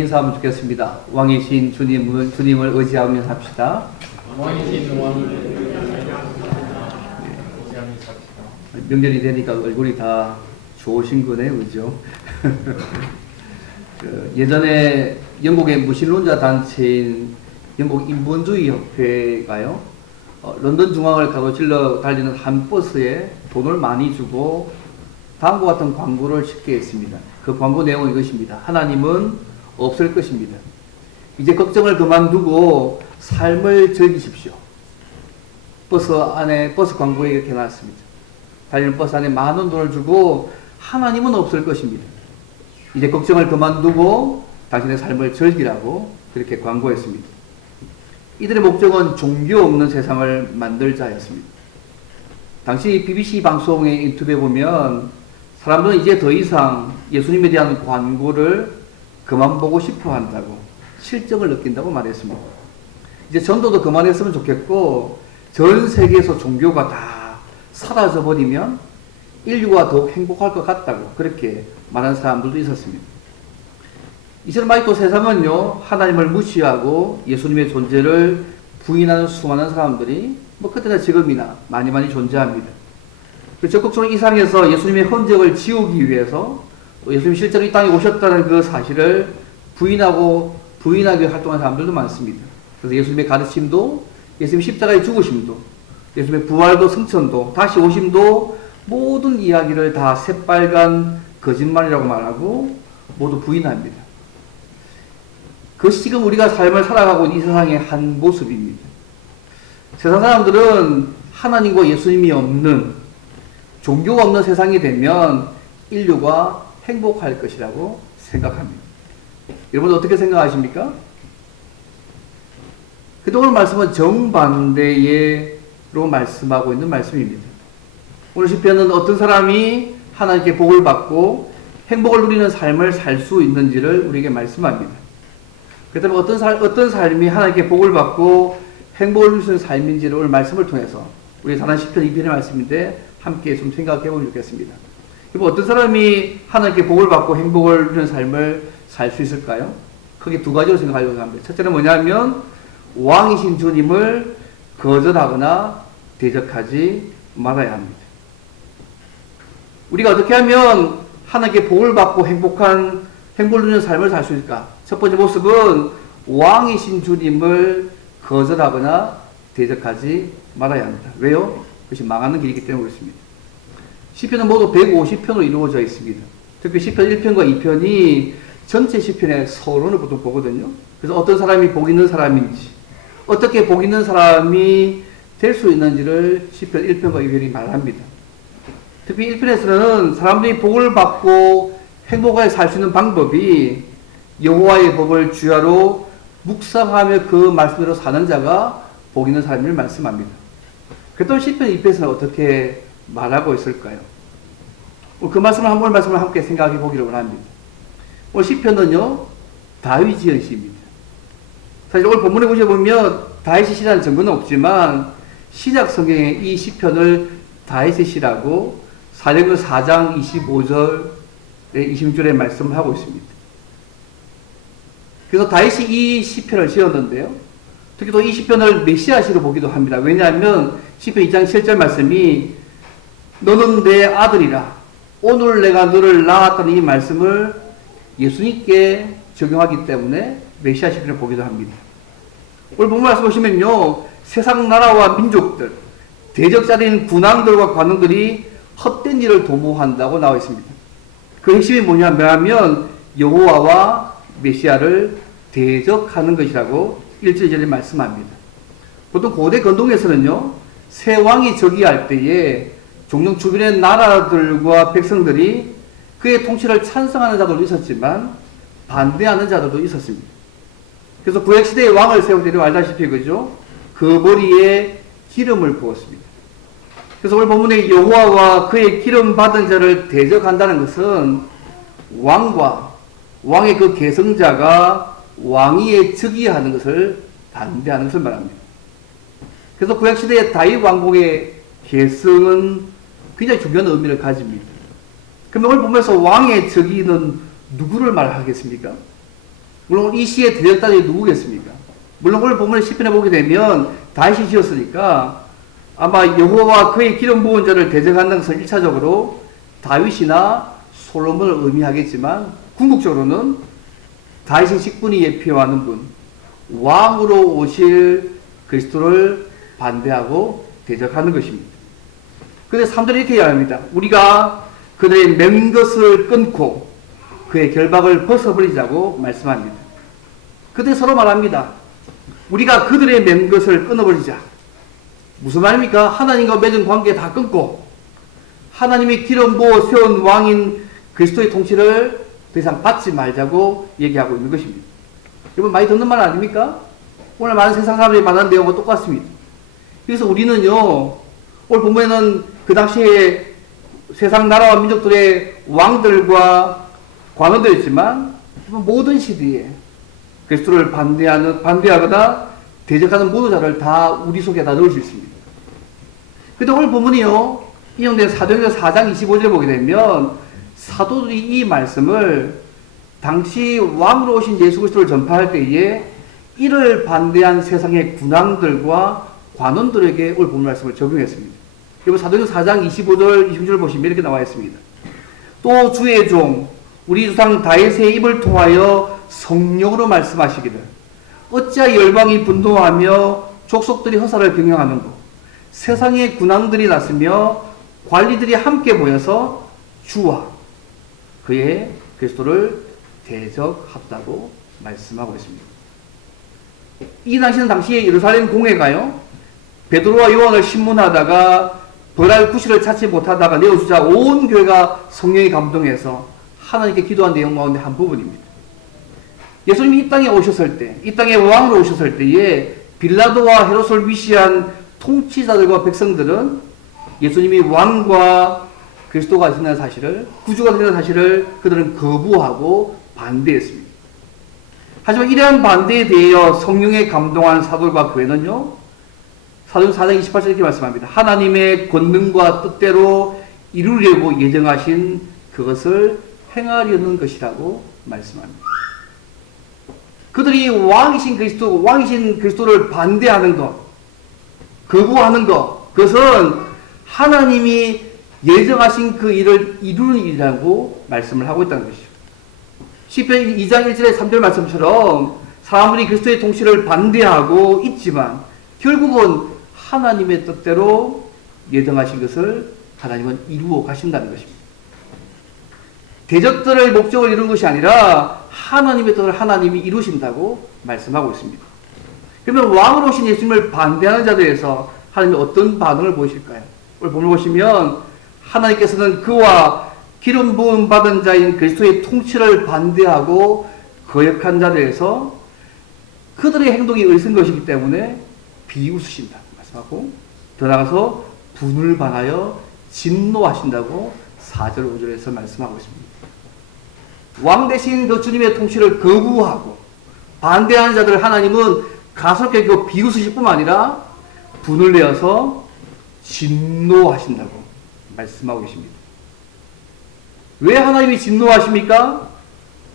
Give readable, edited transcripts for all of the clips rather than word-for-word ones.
인사하면 좋겠습니다. 왕이신 주님을 의지하며 삽시다. 왕이신 왕을 의지하며 삽시다. 명절이 되니까 얼굴이 다 좋으신 거네요, 그죠? 예전에 영국의 무신론자 단체인 영국 인본주의 협회가요, 런던 중앙을 가로질러 달리는 한 버스에 돈을 많이 주고 다음과 같은 광고를 짓게 했습니다. 그 광고 내용은 이것입니다. 하나님은 없을 것입니다. 이제 걱정을 그만두고 삶을 즐기십시오. 버스 광고에 이렇게 나왔습니다. 달리는 버스 안에 많은 돈을 주고 하나님은 없을 것입니다. 이제 걱정을 그만두고 당신의 삶을 즐기라고 그렇게 광고했습니다. 이들의 목적은 종교 없는 세상을 만들자였습니다. 당시 BBC 방송의 인터뷰에 보면 사람들은 이제 더 이상 예수님에 대한 광고를 그만 보고 싶어 한다고, 실정을 느낀다고 말했습니다. 이제 전도도 그만했으면 좋겠고 전 세계에서 종교가 다 사라져 버리면 인류가 더욱 행복할 것 같다고 그렇게 말하는 사람들도 있었습니다. 이처럼 아직도 세상은요, 하나님을 무시하고 예수님의 존재를 부인하는 수많은 사람들이 그때나 지금이나 많이 존재합니다. 적극적으로 이 상에서 예수님의 흔적을 지우기 위해서 예수님이 실제로 이 땅에 오셨다는 그 사실을 부인하게 활동하는 사람들도 많습니다. 그래서 예수님의 가르침도, 예수님의 십자가의 죽으심도, 예수님의 부활도 승천도, 다시 오심도 모든 이야기를 다 새빨간 거짓말이라고 말하고 모두 부인합니다. 그것이 지금 우리가 삶을 살아가고 있는 이 세상의 한 모습입니다. 세상 사람들은 하나님과 예수님이 없는, 종교가 없는 세상이 되면 인류가 행복할 것이라고 생각합니다. 여러분 어떻게 생각하십니까? 근데 오늘 말씀은 정반대로 말씀하고 있는 말씀입니다. 오늘 시편은 어떤 사람이 하나님께 복을 받고 행복을 누리는 삶을 살 수 있는지를 우리에게 말씀합니다. 그렇다면 어떤 삶이 하나님께 복을 받고 행복을 누리는 삶인지를 오늘 말씀을 통해서 우리 다른 시편 2편의 말씀인데 함께 좀 생각해 보면 좋겠습니다. 어떤 사람이 하나님께 복을 받고 행복을 누리는 삶을 살 수 있을까요? 크게 두 가지로 생각하려고 합니다. 첫째는 뭐냐면 왕이신 주님을 거절하거나 대적하지 말아야 합니다. 우리가 어떻게 하면 하나님께 복을 받고 행복을 누리는 삶을 살 수 있을까? 첫 번째 모습은 왕이신 주님을 거절하거나 대적하지 말아야 합니다. 왜요? 그것이 망하는 길이기 때문에 그렇습니다. 시편은 모두 150편으로 이루어져 있습니다. 특히 시편 1편과 2편이 전체 시편의 서론을 보통 보거든요. 그래서 어떤 사람이 복 있는 사람인지, 어떻게 복 있는 사람이 될 수 있는지를 시편 1편과 2편이 말합니다. 특히 1편에서는 사람들이 복을 받고 행복하게 살 수 있는 방법이 여호와의 법을 주야로 묵상하며 그 말씀대로 사는 자가 복 있는 사람을 말씀합니다. 그랬더니 시편 2편에서는 어떻게 말하고 있을까요? 그 말씀을 함께 생각해 보기를 원합니다. 오늘 시편은요, 다윗이 지은 시입니다. 사실 오늘 본문에 보시면 다윗이 시라는 증거는 없지만 시작 성경에 이 시편을 다윗의 시라고 사도행전 4장 25절에 26절에 말씀을 하고 있습니다. 그래서 다윗이 이 시편을 지었는데요, 특히 또 이 시편을 메시아시로 보기도 합니다. 왜냐하면 시편 2장 7절 말씀이 너는 내 아들이라 오늘 내가 너를 낳았다는 이 말씀을 예수님께 적용하기 때문에 메시아 시편을 보기도 합니다. 오늘 본문 말씀 보시면요, 세상 나라와 민족들, 대적자들인 군왕들과 관원들이 헛된 일을 도모한다고 나와 있습니다. 그 핵심이 뭐냐면 여호와와 메시아를 대적하는 것이라고 1절 2절에 말씀합니다. 보통 고대 건동에서는요, 새 왕이 즉위할 때에 종종 주변의 나라들과 백성들이 그의 통치를 찬성하는 자들도 있었지만 반대하는 자들도 있었습니다. 그래서 구약시대의 왕을 세울 때도 알다시피 그죠? 그 머리에 기름을 부었습니다. 그래서 오늘 본문에 여호와와 그의 기름 받은 자를 대적한다는 것은 왕의 그 계승자가 왕위에 즉위하는 것을 반대하는 것을 말합니다. 그래서 구약시대의 다윗 왕국의 계승은 굉장히 중요한 의미를 가집니다. 그럼 오늘 보면서 왕의 즉위는 누구를 말하겠습니까? 물론 이 시의 대적단이 누구겠습니까? 물론 오늘 본문의 시편에 보게 되면 다윗이 지었으니까 아마 여호와 그의 기름 부은 자를 대적한다는 것은 1차적으로 다윗이나 솔로몬을 의미하겠지만 궁극적으로는 다윗의 직분이 예표하는 분, 왕으로 오실 그리스도를 반대하고 대적하는 것입니다. 그런데 사람들이 이렇게 이야기합니다. 우리가 그들의 맨 것을 끊고 그의 결박을 벗어버리자고 말씀합니다. 그들이 서로 말합니다. 우리가 그들의 맨 것을 끊어버리자. 무슨 말입니까? 하나님과 맺은 관계 다 끊고 하나님이 기름 부어 세운 왕인 그리스도의 통치를 더 이상 받지 말자고 얘기하고 있는 것입니다. 여러분 많이 듣는 말 아닙니까? 오늘 많은 세상 사람들이 말하는 내용과 똑같습니다. 그래서 우리는요, 오늘 보면은 그 당시에 세상 나라와 민족들의 왕들과 관원들이었지만 모든 시대에 그리스도를 반대하거나 대적하는 모든 자를 다 우리 속에 다 넣을 수 있습니다. 근데 오늘 본문이요, 인용된 사도행전 4장 25절에 보게 되면 사도들이 이 말씀을 당시 왕으로 오신 예수 그리스도를 전파할 때에 이를 반대한 세상의 군왕들과 관원들에게 오늘 본문 말씀을 적용했습니다. 여러분 사도행전 4장 25절 26절 보시면 이렇게 나와 있습니다. 또 주의 종 우리 조상 다윗의 입을 통하여 성령으로 말씀하시기를 어찌하여 열방이 분노하며 족속들이 허사를 경영하는고 세상의 군왕들이 났으며 관리들이 함께 모여서 주와 그의 그리스도를 대적했다고 말씀하고 있습니다. 이 당시는 당시에 예루살렘 공회가요, 베드로와 요한을 신문하다가 벌할 구실을 찾지 못하다가 내어주자 온 교회가 성령이 감동해서 하나님께 기도한 내용 가운데 한 부분입니다. 예수님이 이 땅에 오셨을 때, 이 땅에 왕으로 오셨을 때에 빌라도와 헤롯을 위시한 통치자들과 백성들은 예수님이 왕과 그리스도가 되는 사실을, 구주가 되는 사실을 그들은 거부하고 반대했습니다. 하지만 이러한 반대에 대하여 성령에 감동한 사도들과 교회는요, 사도행전 4장 28절 이렇게 말씀합니다. 하나님의 권능과 뜻대로 이루려고 예정하신 그것을 행하려는 것이라고 말씀합니다. 그들이 왕이신 그리스도를 반대하는 것, 거부하는 것, 그것은 하나님이 예정하신 그 일을 이루는 일이라고 말씀을 하고 있다는 것이죠. 시편 2장 1절의 3절 말씀처럼 사람들이 그리스도의 통치를 반대하고 있지만 결국은 하나님의 뜻대로 예정하신 것을 하나님은 이루어 가신다는 것입니다. 대적들의 목적을 이루는 것이 아니라 하나님의 뜻을 하나님이 이루신다고 말씀하고 있습니다. 그러면 왕으로 오신 예수님을 반대하는 자들에서 하나님이 어떤 반응을 보이실까요? 오늘 본문 보시면 하나님께서는 그와 기름 부음 받은 자인 그리스도의 통치를 반대하고 거역한 자들에서 그들의 행동이 의로운 것이기 때문에 비웃으신다 말씀하고 더 나아가서 분을 발하여 진노하신다고 4절 5절에서 말씀하고 있습니다. 왕 대신 그 주님의 통치를 거부하고 반대하는 자들을 하나님은 가섭게 비웃으실 뿐만 아니라 분을 내어서 진노하신다고 말씀하고 계십니다. 왜 하나님이 진노하십니까?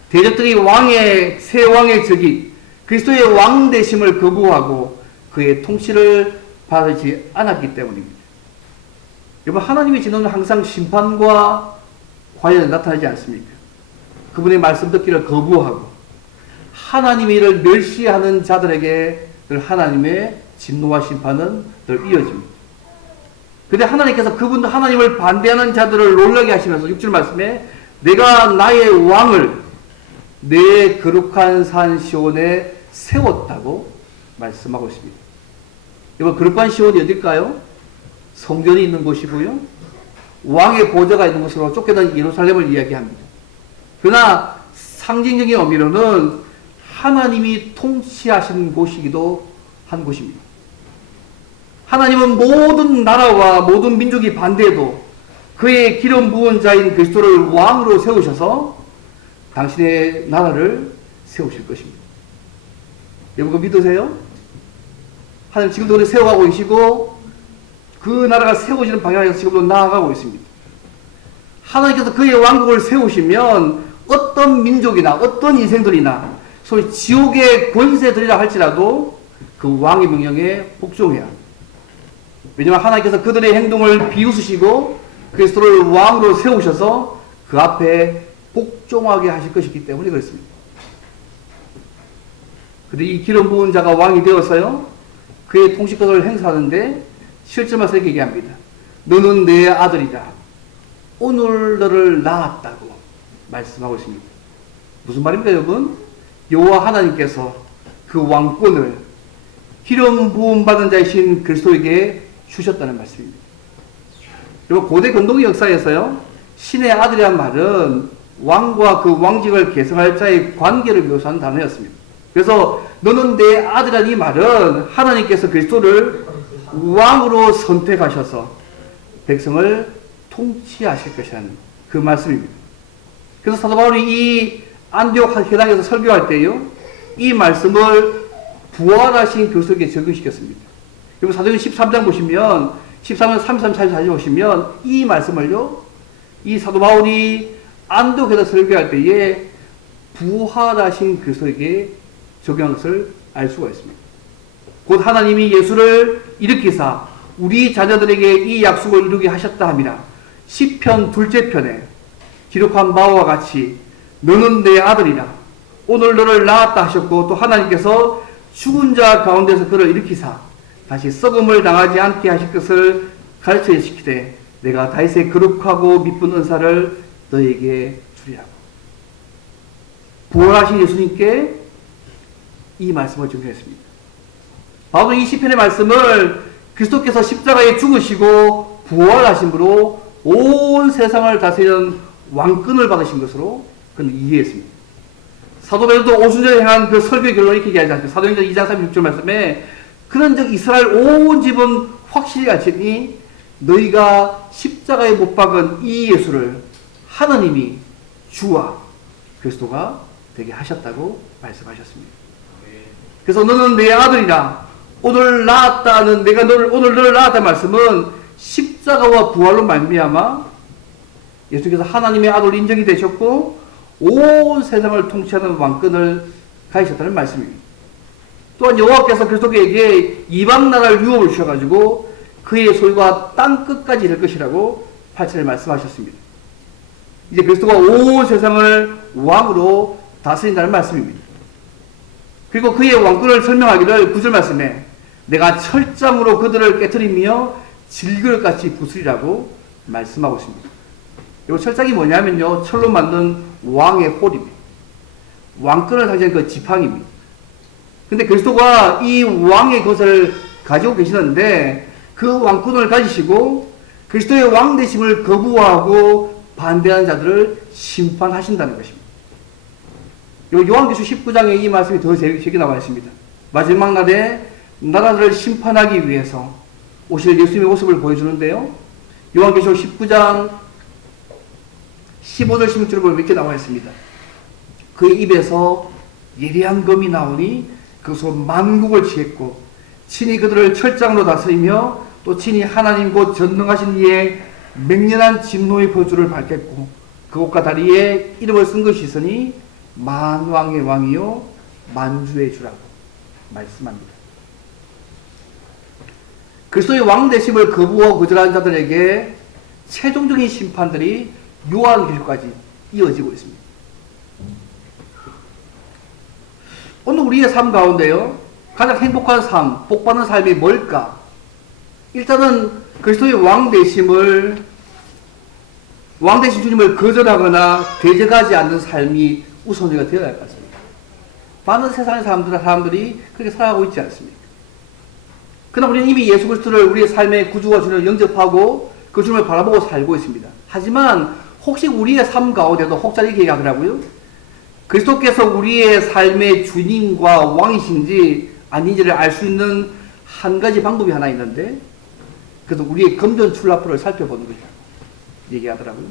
대적들이 새 왕의 적이 그리스도의 왕 되심을 거부하고 그의 통치를 받지 않았기 때문입니다. 여러분, 하나님의 진노는 항상 심판과 관련해 나타나지 않습니까? 그분의 말씀 듣기를 거부하고 하나님의 일을 멸시하는 자들에게 늘 하나님의 진노와 심판은 늘 이어집니다. 근데 하나님께서 하나님을 반대하는 자들을 놀라게 하시면서 6절 말씀에 내가 나의 왕을 내 거룩한 산 시온에 세웠다고 말씀하고 있습니다. 여러분, 거룩한 시온이 어딜까요? 성전이 있는 곳이고요, 왕의 보좌가 있는 곳으로 쫓겨난 예루살렘을 이야기합니다. 그러나 상징적인 의미로는 하나님이 통치하시는 곳이기도 한 곳입니다. 하나님은 모든 나라와 모든 민족이 반대해도 그의 기름 부은 자인 그리스도를 왕으로 세우셔서 당신의 나라를 세우실 것입니다. 여러분, 그거 믿으세요? 하나님 지금도 그렇게 세워가고 계시고 그 나라가 세워지는 방향에서 지금도 나아가고 있습니다. 하나님께서 그의 왕국을 세우시면 어떤 민족이나 어떤 인생들이나 소위 지옥의 권세들이라 할지라도 그 왕의 명령에 복종해야 합니다. 왜냐하면 하나님께서 그들의 행동을 비웃으시고 그리스도를 왕으로 세우셔서 그 앞에 복종하게 하실 것이기 때문에 그렇습니다. 근데 이 기름 부은 자가 왕이 되어서요, 그의 통치권을 행사하는데 실제로서 이렇게 얘기합니다. 너는 내 아들이다. 오늘 너를 낳았다고 말씀하고 있습니다. 무슨 말입니까, 여러분? 여호와 하나님께서 그 왕권을 기름 부음 받은 자이신 그리스도에게 주셨다는 말씀입니다. 여러분, 고대 근동의 역사에서요, 신의 아들이란 말은 왕과 그 왕직을 계승할 자의 관계를 묘사하는 단어였습니다. 그래서 너는 내 아들이라는 이 말은 하나님께서 그리스도를 왕으로 선택하셔서 백성을 통치하실 것이라는 그 말씀입니다. 그래서 사도 바울이 이 안디옥 회당에서 설교할 때요, 이 말씀을 부활하신 그리스도에게 적용시켰습니다. 여러분, 사도행전 13장 보시면 13장 33, 44 보시면 이 말씀을요, 이 사도 바울이 안디옥 회당 설교할 때에 부활하신 그리스도에게 적용한 것을 알 수가 있습니다. 곧 하나님이 예수를 일으키사 우리 자녀들에게 이 약속을 이루게 하셨다 함이라. 시편 둘째 편에 기록한 바와 같이 너는 내 아들이라 오늘 너를 낳았다 하셨고, 또 하나님께서 죽은 자 가운데서 그를 일으키사 다시 썩음을 당하지 않게 하실 것을 가르쳐 시키되 내가 다윗의 거룩하고 미쁜 은사를 너에게 주리라고. 부활하신 예수님께 이 말씀을 적용했습니다. 바울은 이 시편의 말씀을 그리스도께서 십자가에 죽으시고 부활하심으로 온 세상을 다스리는 왕권을 받으신 것으로 그는 이해했습니다. 사도 베드로도 오순절에 행한 그 설교의 결론을 이렇게 얘기하지 않습니까? 사도행전 2장 36절 말씀에 그런즉 이스라엘 온 집은 확실히 알지니 너희가 십자가에 못 박은 이 예수를 하나님이 주와 그리스도가 되게 하셨다고 말씀하셨습니다. 그래서 너는 내 아들이라 오늘 낳았다는, 내가 오늘 너를 낳았다는 말씀은 십자가와 부활로 말미암아 예수께서 하나님의 아들로 인정이 되셨고 온 세상을 통치하는 왕권을 가지셨다는 말씀입니다. 또한 여호와께서 그리스도에게 이방 나라를 유업을 주셔가지고 그의 소유가 땅 끝까지 이를 것이라고 8절에 말씀하셨습니다. 이제 그리스도가 온 세상을 왕으로 다스린다는 말씀입니다. 그리고 그의 왕권을 설명하기를 9절 말씀에 내가 철장으로 그들을 깨트리며 질그릇같이 부수리라고 말씀하고 있습니다. 이 철장이 뭐냐면요, 철로 만든 왕의 홀입니다. 왕권을 상징하는 그 지팡이입니다. 근데 그리스도가 이 왕의 것을 가지고 계시는데 그 왕권을 가지시고 그리스도의 왕 되심을 거부하고 반대하는 자들을 심판하신다는 것입니다. 요한계시록 19장에 이 말씀이 더 재밌게 나와 있습니다. 마지막 날에 나라들을 심판하기 위해서 오실 예수님의 모습을 보여주는데요. 요한계시록 19장 15절 16절을 보면 이렇게 나와 있습니다. 그의 입에서 예리한 검이 나오니 그것으로 만국을 치했고 친히 그들을 철장으로 다스리며 또 친히 하나님 곧 전능하신 이의 맹렬한 진노의 포주를 밝혔고 그곳과 다리에 이름을 쓴 것이 있으니 만왕의 왕이요 만주의 주라고 말씀합니다. 그리스도의 왕 되심을 거부하고 거절한 자들에게 최종적인 심판들이 요한계시록까지 이어지고 있습니다. 오늘 우리의 삶 가운데요, 가장 행복한 삶, 복받는 삶이 뭘까? 일단은 그리스도의 왕 되신 주님을 거절하거나 대적하지 않는 삶이 우선이가 되어야 할 것 같습니다. 많은 세상의 사람들이 그렇게 살아가고 있지 않습니까? 그러나 우리는 이미 예수 그리스도를 우리의 삶의 구주와 주님을 영접하고 그 주님을 바라보고 살고 있습니다. 하지만 혹시 우리의 삶 가운데도 혹자 이렇게 얘기하더라고요. 그리스도께서 우리의 삶의 주님과 왕이신지 아닌지를 알 수 있는 한 가지 방법이 하나 있는데 그래서 우리의 금전 출납부를 살펴보는 것이라고 얘기하더라고요.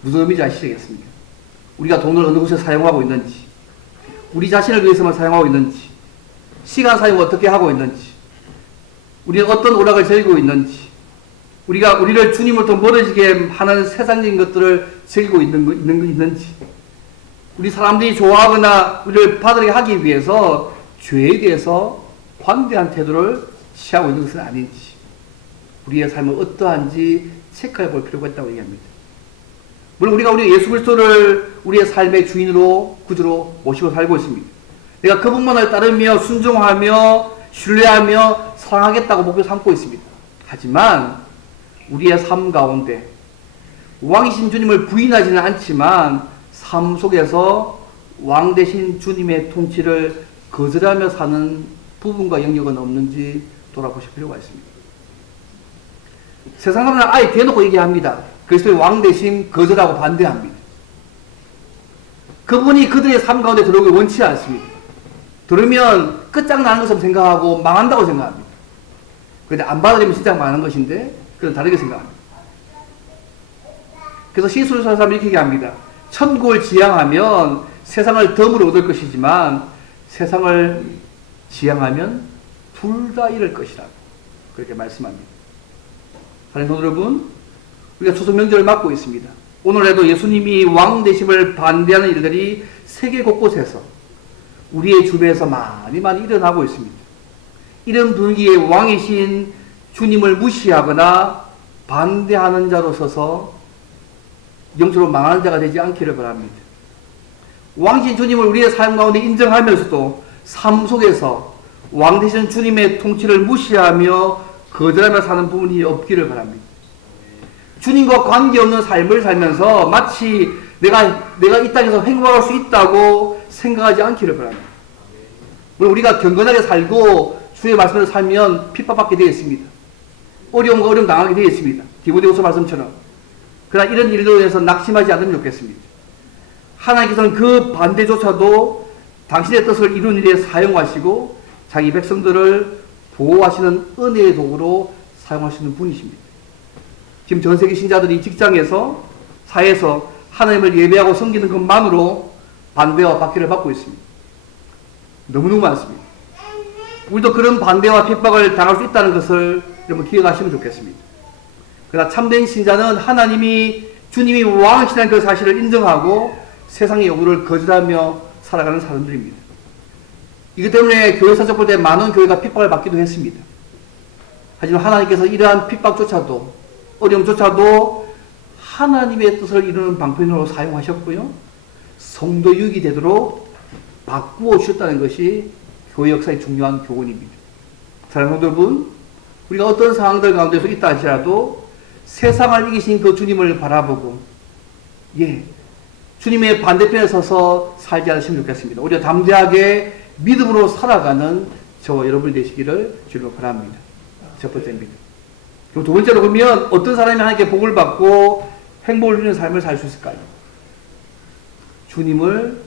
무슨 의미인지 아시겠습니까? 우리가 돈을 어느 곳에 사용하고 있는지, 우리 자신을 위해서만 사용하고 있는지, 시간 사용을 어떻게 하고 있는지, 우리는 어떤 오락을 즐기고 있는지, 우리를 주님으로부터 멀어지게 하는 세상적인 것들을 즐기고 있는지, 우리 사람들이 좋아하거나 우리를 받아들이게 하기 위해서 죄에 대해서 관대한 태도를 취하고 있는 것은 아닌지, 우리의 삶은 어떠한지 체크해 볼 필요가 있다고 얘기합니다. 물론 우리가 우리 예수 그리스도를 우리의 삶의 주인으로 구주로 모시고 살고 있습니다. 내가 그분만을 따르며 순종하며 신뢰하며 사랑하겠다고 목표 삼고 있습니다. 하지만 우리의 삶 가운데 왕이신 주님을 부인하지는 않지만 삶 속에서 왕 되신 주님의 통치를 거절하며 사는 부분과 영역은 없는지 돌아보실 필요가 있습니다. 세상 사람은 아예 대놓고 얘기합니다. 그리스도의 왕 대신 거절하고 반대합니다. 그분이 그들의 삶 가운데 들어오길 원치 않습니다. 들으면 끝장나는 것처럼 생각하고 망한다고 생각합니다. 그런데 안 받아들이면 진짜 망하는 것인데 그건 다르게 생각합니다. 그래서 시술을 사는 사람이 이렇게 얘기합니다. 천국을 지향하면 세상을 덤으로 얻을 것이지만 세상을 지향하면 둘 다 잃을 것이라고 그렇게 말씀합니다. 사랑하는 성도 여러분, 우리가 추석 명절을 맞고 있습니다. 오늘에도 예수님이 왕 되심을 반대하는 일들이 세계 곳곳에서 우리의 주변에서 많이 일어나고 있습니다. 이런 분위기에 왕이신 주님을 무시하거나 반대하는 자로 서서 영적으로 망하는 자가 되지 않기를 바랍니다. 왕이신 주님을 우리의 삶 가운데 인정하면서도 삶 속에서 왕 되신 주님의 통치를 무시하며 거절하며 사는 부분이 없기를 바랍니다. 주님과 관계없는 삶을 살면서 마치 내가 이 땅에서 행복할 수 있다고 생각하지 않기를 바랍니다. 물론 우리가 경건하게 살고 주의 말씀을 살면 핍박받게 되어 있습니다. 어려움과 어려움 당하게 되어 있습니다. 디모데후서 말씀처럼. 그러나 이런 일로 인해서 낙심하지 않으면 좋겠습니다. 하나님께서는 그 반대조차도 당신의 뜻을 이루는 일에 사용하시고 자기 백성들을 보호하시는 은혜의 도구로 사용하시는 분이십니다. 지금 전 세계 신자들이 직장에서 사회에서 하나님을 예배하고 섬기는 것만으로 반대와 박해를 받고 있습니다. 너무너무 많습니다. 우리도 그런 반대와 핍박을 당할 수 있다는 것을 여러분 기억하시면 좋겠습니다. 그러나 참된 신자는 하나님이 주님이 왕이시라는 그 사실을 인정하고 세상의 요구를 거절하며 살아가는 사람들입니다. 이것 때문에 교회 사적볼 때 많은 교회가 핍박을 받기도 했습니다. 하지만 하나님께서 이러한 핍박조차도 어려움조차도 하나님의 뜻을 이루는 방편으로 사용하셨고요. 성도 유익이 되도록 바꾸어 주셨다는 것이 교회 역사의 중요한 교훈입니다. 사랑하는 성도 여러분, 우리가 어떤 상황들 가운데서 있다 할지라도 세상을 이기신 그 주님을 바라보고 주님의 반대편에 서서 살지 않으시면 좋겠습니다. 오히려 담대하게 믿음으로 살아가는 저와 여러분이 되시기를 주로 바랍니다. 첫 번째입니다. 그리고 두 번째로 보면 어떤 사람이 하나님께 복을 받고 행복을 누리는 삶을 살 수 있을까요? 주님을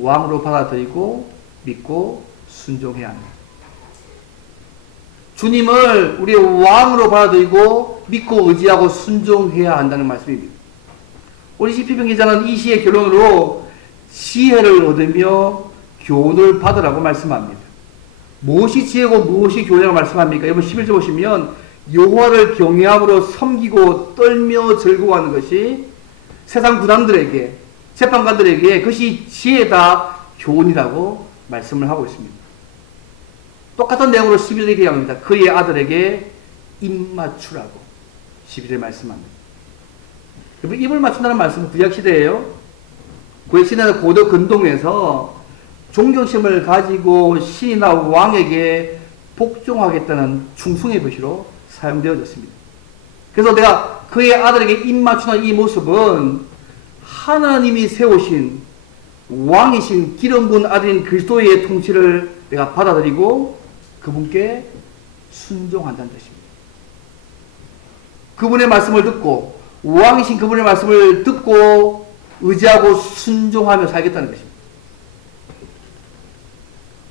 왕으로 받아들이고 믿고 순종해야 합니다. 주님을 우리의 왕으로 받아들이고 믿고 의지하고 순종해야 한다는 말씀입니다. 우리 시피병 기자는 이 시의 결론으로 지혜를 얻으며 교훈을 받으라고 말씀합니다. 무엇이 지혜고 무엇이 교훈이라고 말씀합니까? 여러분 11절 보시면 여호와를 경외함으로 섬기고 떨며 즐거워하는 것이 세상 구단들에게 재판관들에게 그것이 지혜다 교훈이라고 말씀을 하고 있습니다. 똑같은 내용으로 11절에 얘기합니다. 그의 아들에게 입 맞추라고 11절에 말씀합니다. 여러분 입을 맞춘다는 말씀은 구약시대예요. 구약시대는 고대 근동에서 존경심을 가지고 신이나 왕에게 복종하겠다는 충성의 표시로 사용되어졌습니다. 그래서 내가 그의 아들에게 입 맞추는 이 모습은 하나님이 세우신 왕이신 기름 부은 아들인 그리스도의 통치를 내가 받아들이고 그분께 순종한다는 뜻입니다. 그분의 말씀을 듣고 왕이신 그분의 말씀을 듣고 의지하고 순종하며 살겠다는 것입니다.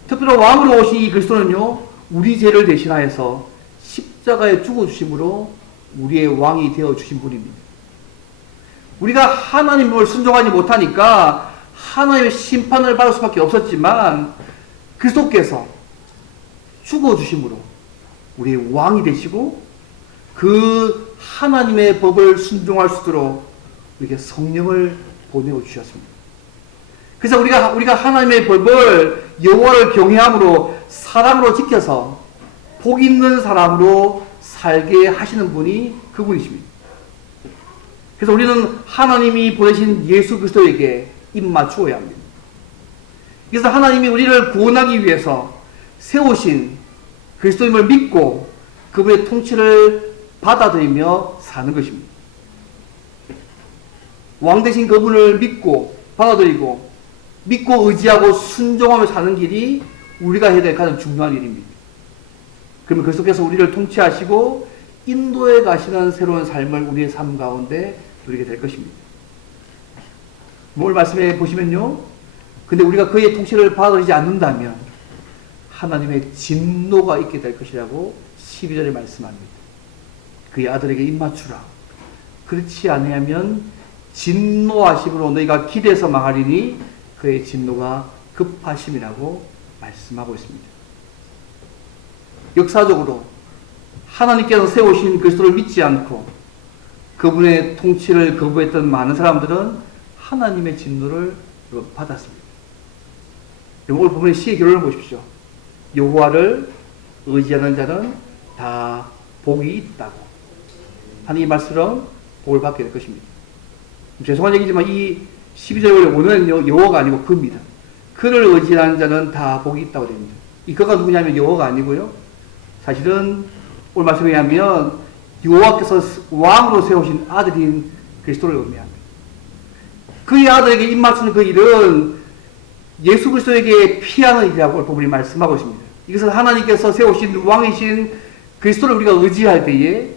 특별히 왕으로 오신 이 그리스도는요, 우리 죄를 대신하여서 십자가에 죽어주심으로 우리의 왕이 되어주신 분입니다. 우리가 하나님을 순종하지 못하니까 하나님의 심판을 받을 수밖에 없었지만 그리스도께서 죽어주심으로 우리의 왕이 되시고 그 하나님의 법을 순종할 수 있도록 우리에게 성령을 보내어 주셨습니다. 그래서 우리가 하나님의 법을 여호와를 경외함으로 사랑으로 지켜서 복 있는 사람으로 살게 하시는 분이 그분이십니다. 그래서 우리는 하나님이 보내신 예수 그리스도에게 입 맞추어야 합니다. 그래서 하나님이 우리를 구원하기 위해서 세우신 그리스도님을 믿고 그분의 통치를 받아들이며 사는 것입니다. 왕 대신 그분을 믿고 받아들이고 믿고 의지하고 순종하며 사는 길이 우리가 해야 될 가장 중요한 일입니다. 그러면 그리스도께서 우리를 통치하시고 인도해 가시는 새로운 삶을 우리의 삶 가운데 누리게 될 것입니다. 오늘 말씀에 보시면요. 근데 우리가 그의 통치를 받아들이지 않는다면 하나님의 진노가 있게 될 것이라고 12절에 말씀합니다. 그의 아들에게 입맞추라. 그렇지 아니하면 진노하심으로 너희가 기대서 망하리니 그의 진노가 급하심이라고 말씀하고 있습니다. 역사적으로 하나님께서 세우신 그리스도를 믿지 않고 그분의 통치를 거부했던 많은 사람들은 하나님의 진노를 받았습니다. 오늘 보면 시의 결론을 보십시오. 여호와를 의지하는 자는 다 복이 있다고 하는 이 말씀처럼 복을 받게 될 것입니다. 죄송한 얘기지만 이 12절의 원어는요, 여호와가 아니고 그입니다. 그를 의지하는 자는 다 복이 있다고 됩니다. 이 그가 누구냐면 여호와가 아니고요. 사실은 오늘 말씀에 의하면 여호와께서 왕으로 세우신 아들인 그리스도를 의미합니다. 그의 아들에게 입맞추는 그 일은 예수 그리스도에게 피하는 일이라고 본문이 말씀하고 있습니다. 이것은 하나님께서 세우신 왕이신 그리스도를 우리가 의지할 때에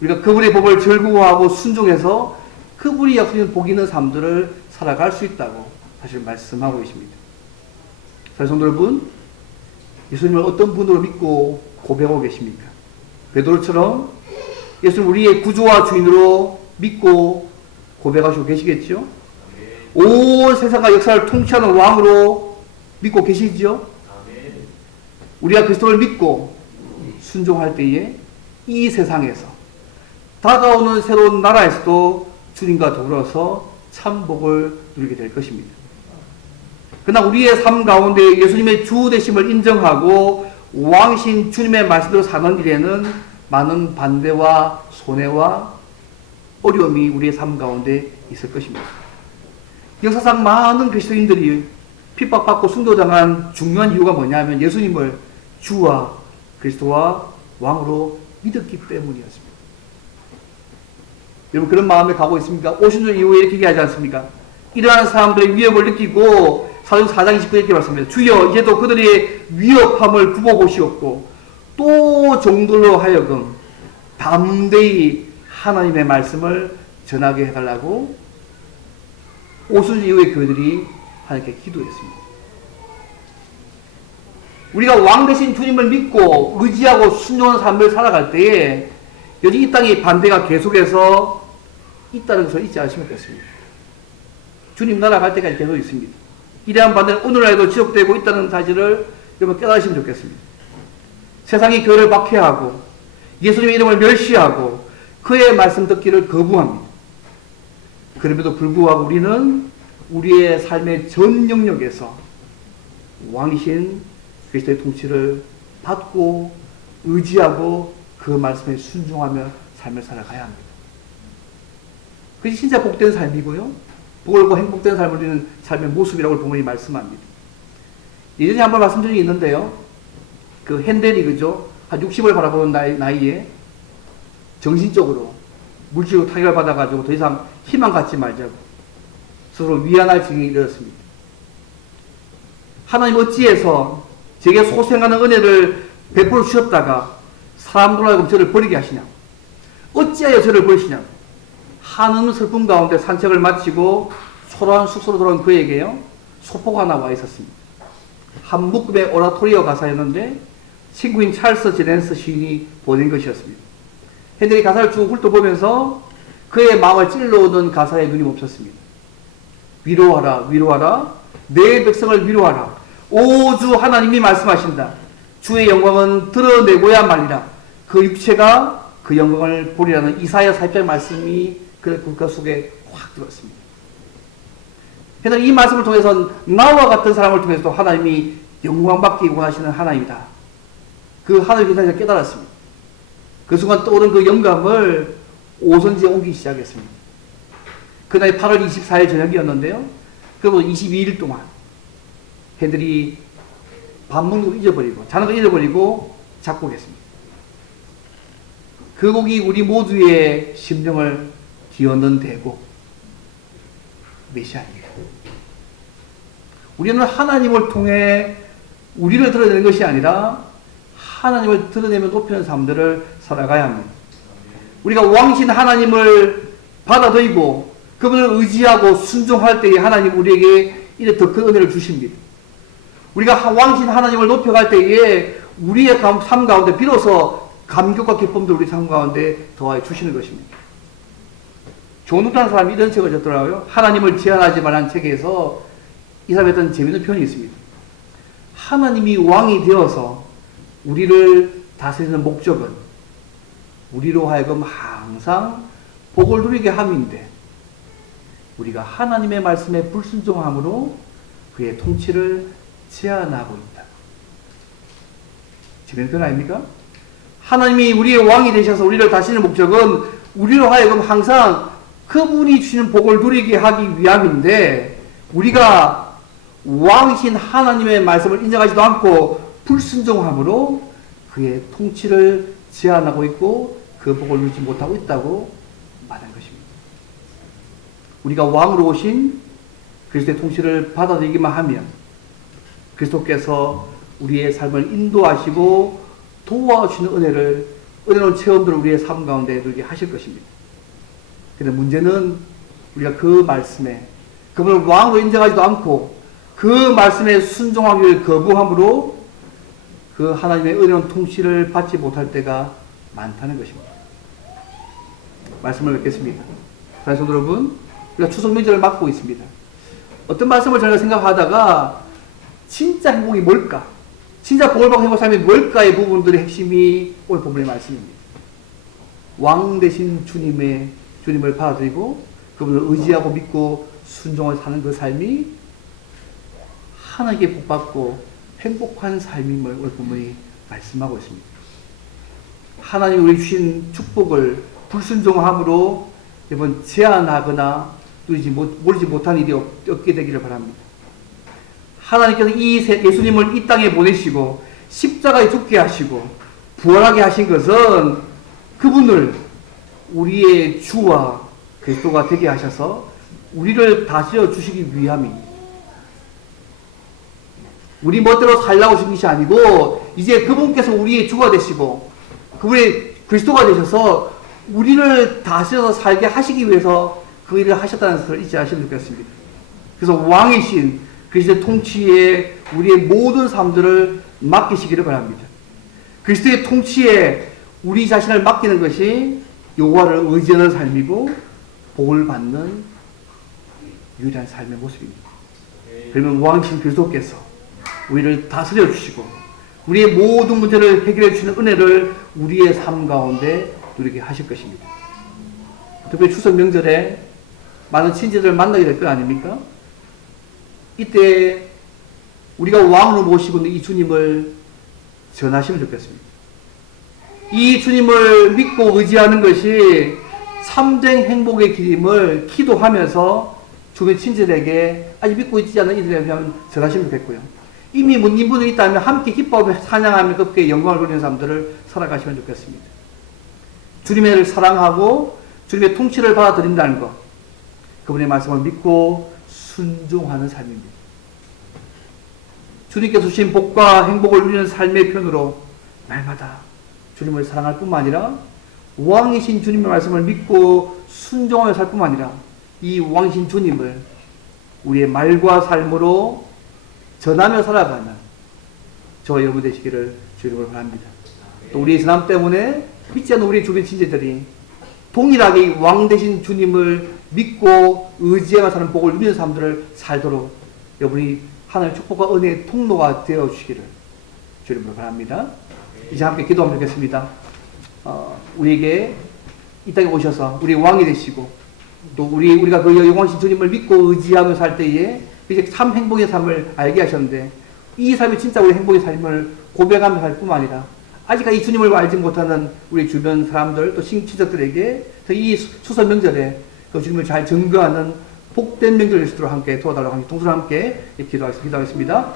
우리가 그분의 법을 즐거워하고 순종해서 그분이 약속하신 복 있는 삶들을 살아갈 수 있다고 사실 말씀하고 계십니다. 성도 여러분, 예수님을 어떤 분으로 믿고 고백하고 계십니까? 베드로처럼 예수님 우리의 구주와 주인으로 믿고 고백하시고 계시겠죠? 온 세상과 역사를 통치하는 왕으로 믿고 계시죠? 우리가 그리스도를 믿고 순종할 때에 이 세상에서 다가오는 새로운 나라에서도 주님과 더불어서 참 복을 누리게 될 것입니다. 그러나 우리의 삶 가운데 예수님의 주 되심을 인정하고 왕신 주님의 말씀대로 사는 일에는 많은 반대와 손해와 어려움이 우리의 삶 가운데 있을 것입니다. 역사상 많은 그리스도인들이 핍박받고 순교당한 중요한 이유가 뭐냐면 예수님을 주와 그리스도와 왕으로 믿었기 때문이었습니다. 여러분 그런 마음에 가고 있습니까? 오순절 이후에 이렇게 얘기하지 않습니까? 이러한 사람들의 위협을 느끼고 사도행전 4장 29절 이렇게 말씀합니다. 주여 이제도 그들의 위협함을 굽어보시옵고 또 종들로 하여금 담대히 하나님의 말씀을 전하게 해달라고 오순절 이후에 교회들이 하나님께 기도했습니다. 우리가 왕 대신 주님을 믿고 의지하고 순종하는 삶을 살아갈 때에 여전히 이 땅의 반대가 계속해서 있다는 것을 잊지 않으시면 좋겠습니다. 주님 나라 갈 때까지 계속 있습니다. 이러한 반대는 오늘날에도 지속되고 있다는 사실을 여러분 깨달으시면 좋겠습니다. 세상이 교회를 박해하고 예수님의 이름을 멸시하고 그의 말씀 듣기를 거부합니다. 그럼에도 불구하고 우리는 우리의 삶의 전 영역에서 왕이신 그리스도의 통치를 받고 의지하고 그 말씀에 순종하며 삶을 살아가야 합니다. 그것이 진짜 복된 삶이고요. 복을 얻고 행복된 삶을 누리는 삶의 모습이라고 본문이 말씀합니다. 예전에 한번 말씀드린 게 있는데요. 그 핸델이 한 60을 바라보는 나이에 정신적으로 물질로 타격을 받아가지고 더 이상 희망 갖지 말자고 스스로 위안할 지경에 이르렀습니다. 하나님 어찌해서 제게 소생하는 은혜를 베풀어 주셨다가 사람들로 하여금 저를 버리게 하시냐? 어찌하여 저를 버리시냐? 한없는 슬픔 가운데 산책을 마치고 초라한 숙소로 돌아온 그에게요, 소포가 하나 와 있었습니다. 한 묶음의 오라토리오 가사였는데 친구인 찰스 제넨스 시인이 보낸 것이었습니다. 핸델이 가사를 쭉 훑어보면서 그의 마음을 찔러오는 가사에 눈이 멈췄습니다. 위로하라, 위로하라, 내 백성을 위로하라. 오 주 하나님이 말씀하신다. 주의 영광은 드러내고야 말리라. 그 육체가 그 영광을 보리라는 이사야 40장 말씀이 그 국가 속에 확 들어왔습니다. 그래서 이 말씀을 통해서 나와 같은 사람을 통해서도 하나님이 영광받기 원하시는 하나님이다. 그 하나님의 계산을 깨달았습니다. 그 순간 떠오른 그 영감을 오선지에 옮기기 시작했습니다. 그날이 8월 24일 저녁이었는데요. 그리고 22일 동안 애들이 밥 먹는 거 잊어버리고 자는 거 잊어버리고 작곡했습니다. 그 곡이 우리 모두의 심령을 뒤흔든 대곡 메시아입니다. 우리는 하나님을 통해 우리를 드러내는 것이 아니라 하나님을 드러내며 높이는 삶들을 살아가야 합니다. 우리가 왕신 하나님을 받아들이고 그분을 의지하고 순종할 때에 하나님 우리에게 이래 더 큰 은혜를 주십니다. 우리가 왕신 하나님을 높여갈 때에 우리의 삶 가운데 비로소 감격과 기쁨도 우리 삶 가운데 더하여 주시는 것입니다. 조누라는 사람이 이런 책을 썼더라고요. 하나님을 제한하지 말라는 책에서 이 사람이 했던 재미있는 표현이 있습니다. 하나님이 왕이 되어서 우리를 다스리는 목적은 우리로 하여금 항상 복을 누리게 함인데 우리가 하나님의 말씀에 불순종함으로 그의 통치를 제한하고 있다. 재미있는 표현 아닙니까? 하나님이 우리의 왕이 되셔서 우리를 다스리는 목적은 우리로 하여금 항상 그분이 주시는 복을 누리게 하기 위함인데 우리가 왕이신 하나님의 말씀을 인정하지도 않고 불순종함으로 그의 통치를 제한하고 있고 그 복을 누리지 못하고 있다고 말한 것입니다. 우리가 왕으로 오신 그리스도의 통치를 받아들이기만 하면 그리스도께서 우리의 삶을 인도하시고 도와주시는 은혜로운 체험들을 우리의 삶 가운데 누리게 하실 것입니다. 그런데 문제는 우리가 그 말씀에 그분을 왕으로 인정하지도 않고 그 말씀에 순종하기를 거부함으로 그 하나님의 은혜로운 통치를 받지 못할 때가 많다는 것입니다. 말씀을 뵙겠습니다. 사랑하는 성도 여러분, 우리가 추석 명절을 맞고 있습니다. 어떤 말씀을 저희가 생각하다가 진짜 행복이 뭘까? 진짜 복을 받고 행복한 삶이 뭘까의 부분들의 핵심이 오늘 본문의 말씀입니다. 왕 되신 주님을 받아들이고 그분을 의지하고 믿고 순종을 사는 그 삶이 하나님께 복받고 행복한 삶임을 오늘 본문이 말씀하고 있습니다. 하나님이 우리 주신 축복을 불순종함으로 이번 제한하거나 모르지 못한 일이 없게 되기를 바랍니다. 하나님께서 예수님을 이 땅에 보내시고 십자가에 죽게 하시고 부활하게 하신 것은 그분을 우리의 주와 그리스도가 되게 하셔서 우리를 다스려 주시기 위함입니다. 우리 멋대로 살라고 하신 것이 아니고 이제 그분께서 우리의 주가 되시고 그분의 그리스도가 되셔서 우리를 다스려서 살게 하시기 위해서 그 일을 하셨다는 것을 잊지 않으시면 좋겠습니다. 그래서 왕이신 그리스도의 통치에 우리의 모든 삶들을 맡기시기를 바랍니다. 그리스도의 통치에 우리 자신을 맡기는 것이 여호와를 의지하는 삶이고 복을 받는 유일한 삶의 모습입니다. 그러면 왕이신 그리스도께서 우리를 다스려 주시고 우리의 모든 문제를 해결해 주시는 은혜를 우리의 삶 가운데 누리게 하실 것입니다. 특별히 추석 명절에 많은 친지들을 만나게 될 거 아닙니까? 이때 우리가 왕으로 모시고 있는 이 주님을 전하시면 좋겠습니다. 이 주님을 믿고 의지하는 것이 참된 행복의 길임을 기도하면서 주변 친지들에게 아직 믿고 있지 않는 이들에게 전하시면 좋겠고요. 이미 문인 분들이 있다면 함께 기뻐하며 찬양하며 그렇게 영광을 돌리는 사람들을 살아가시면 좋겠습니다. 주님을 사랑하고 주님의 통치를 받아들인다는 것, 그분의 말씀을 믿고 순종하는 삶입니다. 주님께서 주신 복과 행복을 누리는 삶의 편으로 날마다 주님을 사랑할 뿐만 아니라 왕이신 주님의 말씀을 믿고 순종하며 살 뿐만 아니라 이 왕이신 주님을 우리의 말과 삶으로 전하며 살아가는 저와 여러분 되시기를 주님을 바랍니다. 또 우리의 전함 때문에 믿지 않는 우리 주변 친지들이 동일하게 왕 되신 주님을 믿고 의지하며 사는 복을 누리는 사람들을 살도록 여러분이 하나님의 축복과 은혜의 통로가 되어 주시기를 주님을 바랍니다. 이제 함께 기도하면 되겠습니다. 우리에게 이 땅에 오셔서 우리 왕이 되시고 또 우리가 그 영원신 주님을 믿고 의지하며 살 때에 이제 참 행복의 삶을 알게 하셨는데 이 삶이 진짜 우리 행복의 삶을 고백하며 살 뿐만 아니라 아직까지 이 주님을 알지 못하는 우리 주변 사람들 또 친척들에게 이 추석 명절에 그 주님을 잘 증거하는 복된 명절일 수 있도록 함께 도와달라고 함께 동서로 함께 기도하겠습니다.